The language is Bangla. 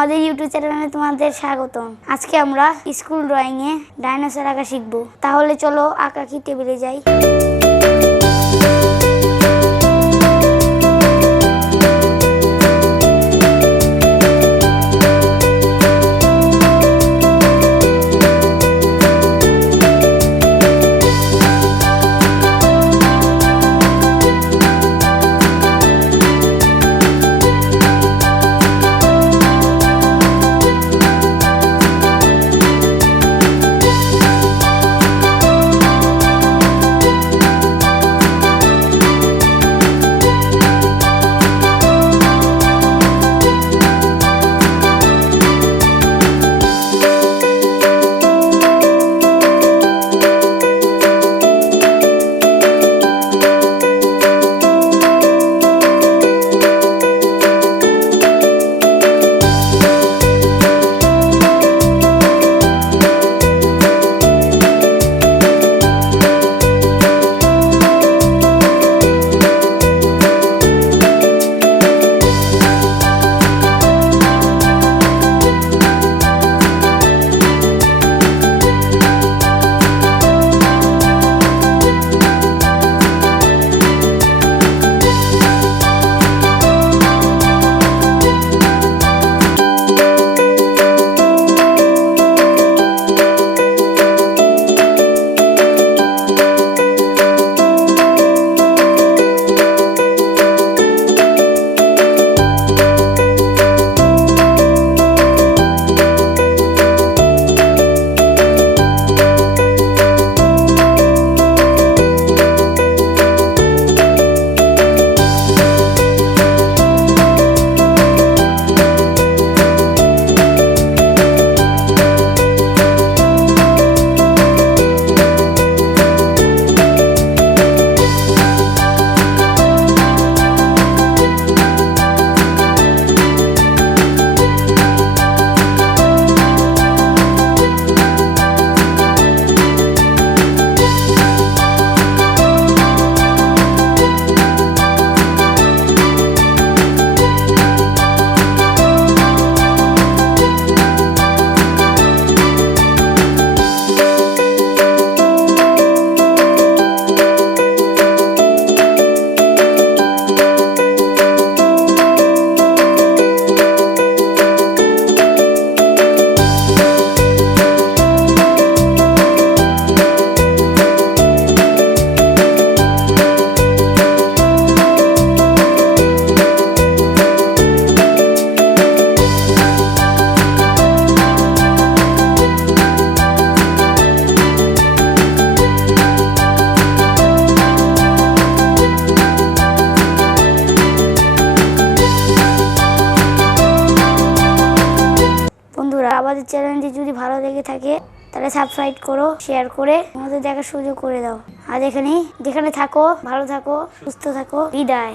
আমাদের ইউটিউব চ্যানেলে তোমাদের স্বাগতম। আজকে আমরা স্কুল ড্রয়িং এ ডাইনোসর আঁকা শিখব। তাহলে চলো আঁকাকি টেবিলে যাই। আমাদের চ্যানেলটি যদি ভালো লেগে থাকে তাহলে সাবস্ক্রাইব করো, শেয়ার করে আমাদের দেখার সুযোগ করে দাও। আর যেখানে থাকো ভালো থাকো, সুস্থ থাকো। বিদায়।